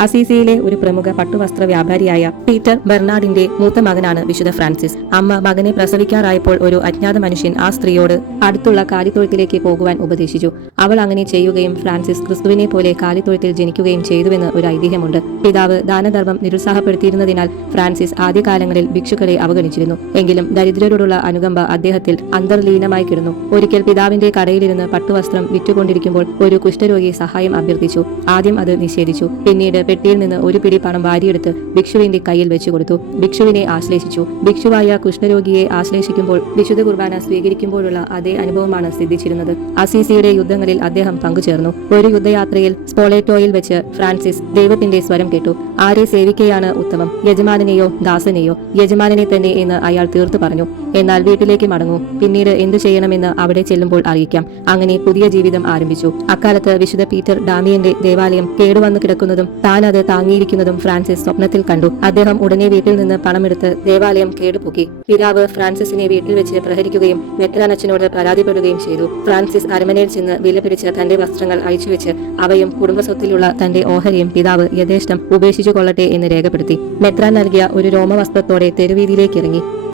അസീസിയിലെ ഒരു പ്രമുഖ പട്ടുവസ്ത്ര വ്യാപാരിയായ പീറ്റർ ബെർണാഡിന്റെ മൂത്ത മകനാണ് വിശുദ്ധ ഫ്രാൻസിസ്. അമ്മ മകനെ പ്രസവിക്കാറായപ്പോൾ ഒരു അജ്ഞാത മനുഷ്യൻ ആ സ്ത്രീയോട് അടുത്തുള്ള കാലിത്തൊഴുത്തിലേക്ക് പോകുവാൻ ഉപദേശിച്ചു. അവൾ അങ്ങനെ ചെയ്യുകയും ഫ്രാൻസിസ് ക്രിസ്തുവിനെ പോലെ കാലിത്തൊഴുത്തിൽ ജനിക്കുകയും ചെയ്തുവെന്ന് ഒരു ഐതിഹ്യമുണ്ട്. പിതാവ് ദാനധർമ്മം നിരുത്സാഹപ്പെടുത്തിയിരുന്നതിനാൽ ഫ്രാൻസിസ് ആദ്യകാലങ്ങളിൽ ഭിക്ഷുക്കളെ അവഗണിച്ചിരുന്നു. എങ്കിലും ദരിദ്രരോടുള്ള അനുകമ്പ അദ്ദേഹത്തിൽ അന്തർലീനമായി കിടന്നു. ഒരിക്കൽ പിതാവിന്റെ കടയിലിരുന്ന് പട്ടുവസ്ത്രം വിറ്റുകൊണ്ടിരിക്കുമ്പോൾ ഒരു കുഷ്ഠരോഗി സഹായം അഭ്യർത്ഥിച്ചു. ആദ്യം അത് നിഷേധിച്ചു. പിന്നീട് പെട്ടിയിൽ നിന്ന് ഒരു പിടി പണം വാരിയെടുത്ത് ഭിക്ഷുവിന്റെ കയ്യിൽ വെച്ചു കൊടുത്തു. ഭിക്ഷുവിനെ ആശ്ലേഷിച്ചു. ഭിക്ഷുവായ കുഷ്ഠരോഗിയെ ആശ്ലേഷിക്കുമ്പോൾ വിശുദ്ധ കുർബാന സ്വീകരിക്കുമ്പോഴുള്ള അതേ അനുഭവമാണ് സിദ്ധിച്ചിരുന്നത്. അസീസിയുടെ യുദ്ധങ്ങളിൽ അദ്ദേഹം പങ്കുചേർന്നു. ഒരു യുദ്ധയാത്രയിൽ സ്പോളേറ്റോയിൽ വെച്ച് ഫ്രാൻസിസ് ദൈവത്തിന്റെ സ്വരം കേട്ടു. ആരെ സേവിക്കുകയാണ് ഉത്തമം, യജമാനെയോ ദാസനെയോ? യജമാനെ തന്നെ എന്ന് അയാൾ തീർത്തു പറഞ്ഞു. എന്നാൽ വീട്ടിലേക്ക് മടങ്ങൂ, പിന്നീട് എന്തു ചെയ്യണമെന്ന് അവിടെ ചെല്ലുമ്പോൾ അറിയിക്കാം. അങ്ങനെ പുതിയ ജീവിതം ആരംഭിച്ചു. അക്കാലത്ത് വിശുദ്ധ പീറ്റർ ഡാമിയന്റെ ദേവാലയം കേടുവന്നു കിടക്കുന്നതും താൻ അത് താങ്ങിയിരിക്കുന്നതും ഫ്രാൻസിസ് സ്വപ്നത്തിൽ കണ്ടു. അദ്ദേഹം ഉടനെ വീട്ടിൽ നിന്ന് പണമെടുത്ത് ദേവാലയം കേടുപൂക്കി. പിതാവ് ഫ്രാൻസിസിനെ വീട്ടിൽ വെച്ച് പ്രഹരിക്കുകയും മെത്രാനച്ചനോട് പരാതിപ്പെടുകയും ചെയ്തു. ഫ്രാൻസിസ് അരമനയിൽ ചെന്ന് വിലപിടിച്ച് തന്റെ വസ്ത്രങ്ങൾ അഴിച്ചുവെച്ച് അവയും കുടുംബസ്വത്തിലുള്ള തന്റെ ഓഹരിയും പിതാവ് യഥേഷ്ടം ഉപേക്ഷിച്ചു കൊള്ളട്ടെ എന്ന് രേഖപ്പെടുത്തി. മെത്രാൻ നൽകിയ ഒരു രോമവസ്ത്രത്തോടെ തെരുവീതിയിലേക്ക് ഇറങ്ങി.